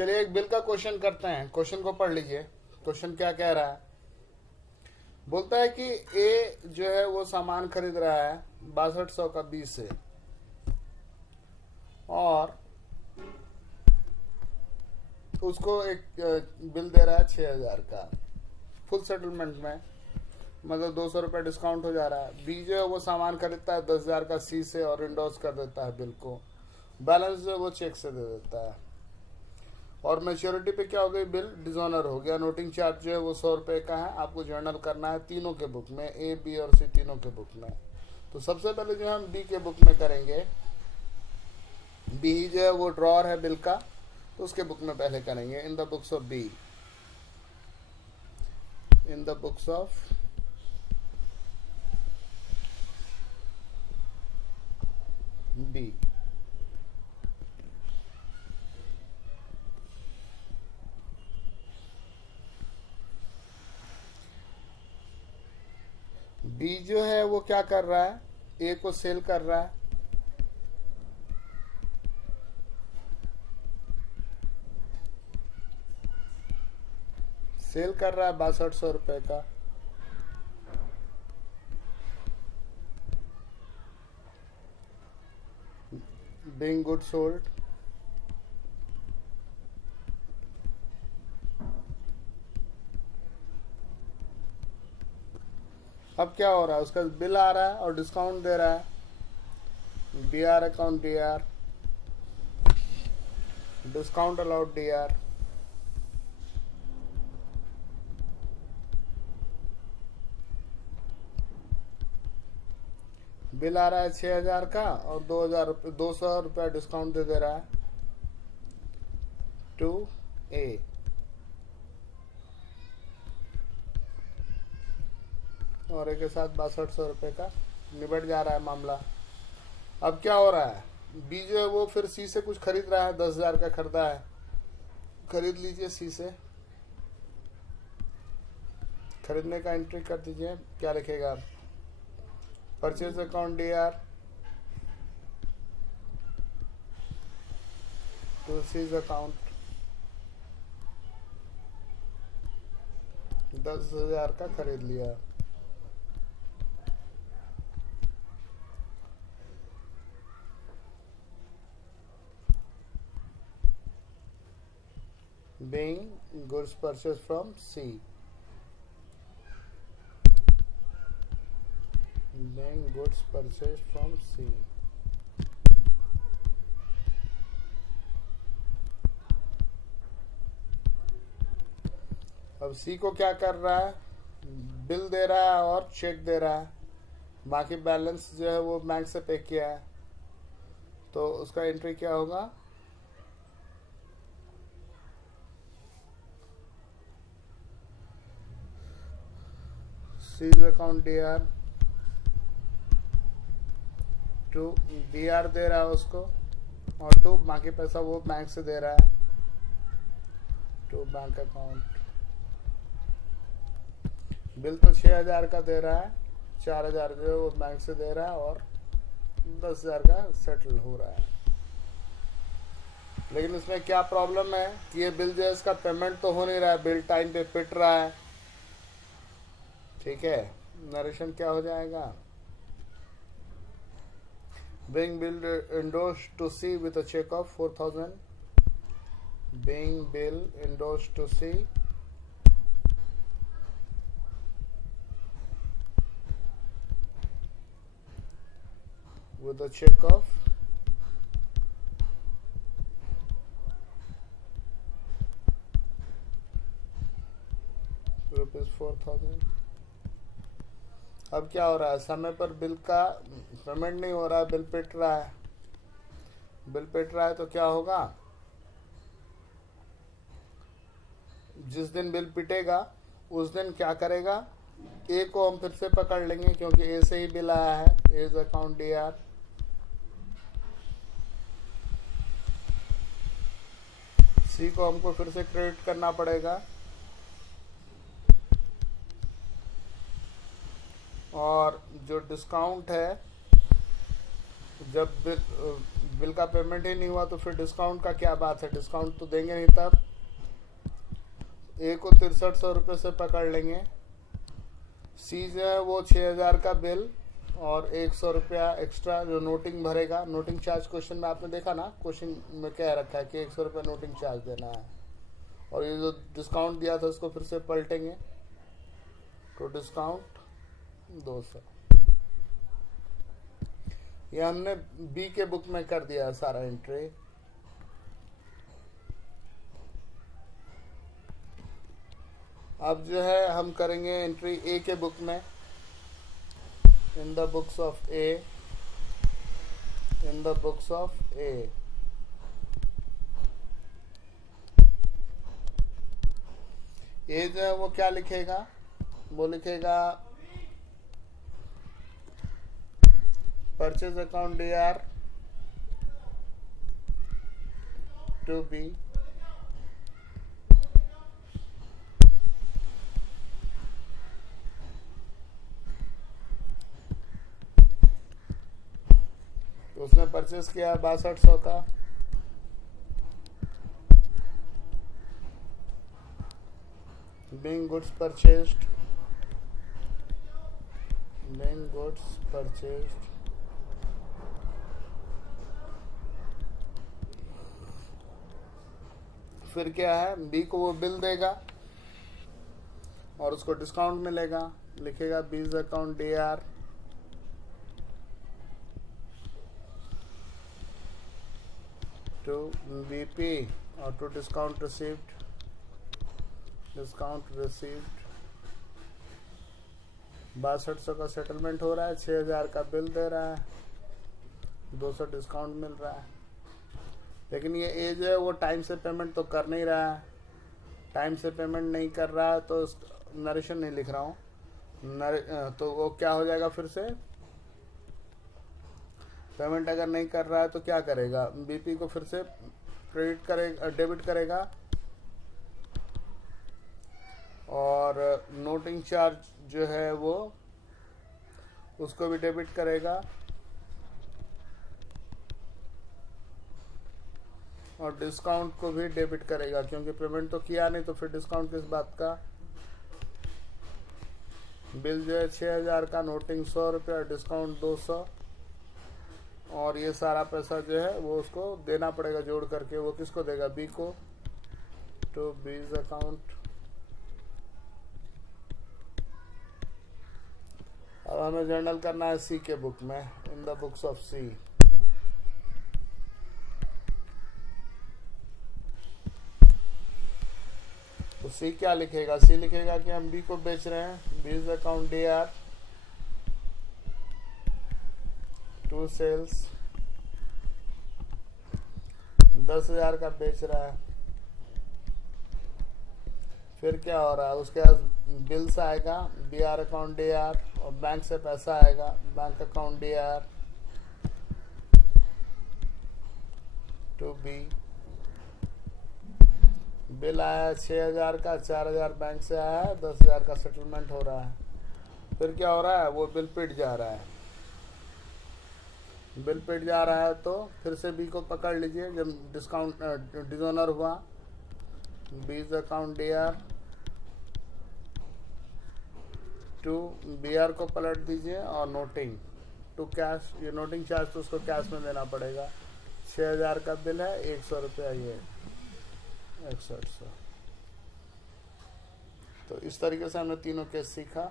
चलिए एक बिल का क्वेश्चन करते हैं। क्वेश्चन को पढ़ लीजिए। क्वेश्चन क्या कह रहा है? बोलता है कि ए जो है वो सामान खरीद रहा है 6200 का बी से, और उसको एक बिल दे रहा है 6000 का फुल सेटलमेंट में, मतलब 200 रुपये डिस्काउंट हो जा रहा है। बी जो है वो सामान खरीदता है 10,000 का सी से और इंडोर्स कर देता है बिल को। बैलेंस जो है वो चेक से दे देता है, और मेच्योरिटी पे क्या हो गई, बिल डिजोनर हो गया। नोटिंग चार्ज जो है वो 100 रुपये का है। आपको जर्नल करना है तीनों के बुक में, ए बी और सी तीनों के बुक में। तो सबसे पहले जो हम बी के बुक में करेंगे, बी जो है वो ड्रॉर है बिल का, तो उसके बुक में पहले करेंगे। In the books of B, in the books of B. B जो है वो क्या कर रहा है, ए को सेल कर रहा है। सेल कर रहा है 6200 रुपये का। बीइंग गुड सोल्ड, अब क्या हो रहा है, उसका बिल आ रहा है और डिस्काउंट दे रहा है। D R account, D R discount allowed, D R. Bill आ रहा है 6000 का और 200 रुपया डिस्काउंट दे रहा है टू ए। और ए के साथ 6200 रुपये का निबट जा रहा है मामला। अब क्या हो रहा है, बी जो है वो फिर सी से कुछ खरीद रहा है, 10,000 का खरीदा है। खरीद लीजिए सी से, खरीदने का एंट्री कर दीजिए। क्या लिखेगा, purchase account D R to C's account, 10,000 का खरीद लिया। being goods purchased from C, being goods purchased from C। अब सी को क्या कर रहा है, बिल दे रहा है और चेक दे रहा है। बाकी बैलेंस जो है वो बैंक से पे किया है, तो उसका एंट्री क्या होगा, C's account D R to, D R दे रहा है उसको, और टू बाकी पैसा वो बैंक से दे रहा है टू बैंक अकाउंट। बिल तो 6000 का दे रहा है, 4000 जो है वो बैंक से दे रहा है, और 10,000 का सेटल हो रहा है। लेकिन इसमें क्या प्रॉब्लम है कि ये बिल जो है इसका पेमेंट तो हो नहीं रहा है, बिल टाइम पे पिट रहा है। ठीक है, नरेशन क्या हो जाएगा, being bill endorsed to C with a check of 4,000, being bill endorsed to C with a check of ₹4,000। अब क्या हो रहा है, समय पर बिल का पेमेंट नहीं हो रहा है, बिल पिट रहा है। बिल पिट रहा है तो क्या होगा, जिस दिन बिल पिटेगा उस दिन क्या करेगा, ए को हम फिर से पकड़ लेंगे क्योंकि ए से ही बिल आया है, एज अकाउंट डी आर। सी को हमको फिर से क्रेडिट करना पड़ेगा, और जो डिस्काउंट है जब बिल का पेमेंट ही नहीं हुआ तो फिर डिस्काउंट का क्या बात है, डिस्काउंट तो देंगे नहीं। तब ए को 6300 रुपये से पकड़ लेंगे, सी जो है वो 6000 का बिल और 100 रुपया एक्स्ट्रा जो नोटिंग भरेगा। नोटिंग चार्ज क्वेश्चन में आपने देखा ना, क्वेश्चन में कह रखा है कि 100 रुपया नोटिंग चार्ज देना है। और ये जो डिस्काउंट दिया था उसको फिर से पलटेंगे तो डिस्काउंट 200। ये हमने बी के बुक में कर दिया है सारा एंट्री। अब जो है हम करेंगे एंट्री ए के बुक में, in the books of A, in the books of A. A जो है वो क्या लिखेगा, वो लिखेगा purchase account DR to B, तो उसने परचेज किया 6200 का, being goods purchased, being goods purchased, फिर क्या है, बी को वो बिल देगा और उसको डिस्काउंट मिलेगा, लिखेगा B's account DR to BP और to discount received, discount received 6200 का सेटलमेंट हो रहा है, 6000 का बिल दे रहा है, 200 डिस्काउंट मिल रहा है। लेकिन ये ए जो है वो टाइम से पेमेंट तो कर नहीं रहा है, टाइम से पेमेंट नहीं कर रहा है तो नरेशन नहीं लिख रहा हूँ, तो वो क्या हो जाएगा, फिर से पेमेंट अगर नहीं कर रहा है तो क्या करेगा, BP को फिर से क्रेडिट करेगा, डेबिट करेगा और नोटिंग चार्ज जो है वो उसको भी डेबिट करेगा और डिस्काउंट को भी डेबिट करेगा, क्योंकि पेमेंट तो किया नहीं तो फिर डिस्काउंट किस बात का। बिल जो है 6000 का, नोटिंग 100 रुपया, डिस्काउंट 200 और ये सारा पैसा जो है वो उसको देना पड़ेगा जोड़ करके। वो किसको देगा, बी को, टू बीज अकाउंट। अब हमें जर्नल करना है सी के बुक में, इन द बुक्स ऑफ सी। तो सी क्या लिखेगा, सी लिखेगा कि हम बी को बेच रहे हैं, बीज अकाउंट DR टू सेल्स 10,000 का बेच रहा है। फिर क्या हो रहा है, उसके बाद बिल्स आएगा, BR अकाउंट DR और बैंक से पैसा आएगा, bank account DR to B. Bill आया 6000 का, 4000 बैंक से आया है, 10,000 का सेटलमेंट हो रहा है। फिर क्या हो रहा है, वो बिल पिट जा रहा है, बिल पिट जा रहा है तो फिर से बी को पकड़ लीजिए। जब डिस्काउंट डिजोनर हुआ, बीज अकाउंट DR टू BR को पलट दीजिए और नोटिंग टू कैश, ये नोटिंग चार्ज तो उसको कैश में देना पड़ेगा। 6000 का बिल है, 100 रुपया ये 6100। तो इस तरीके से हमने तीनों केस सीखा।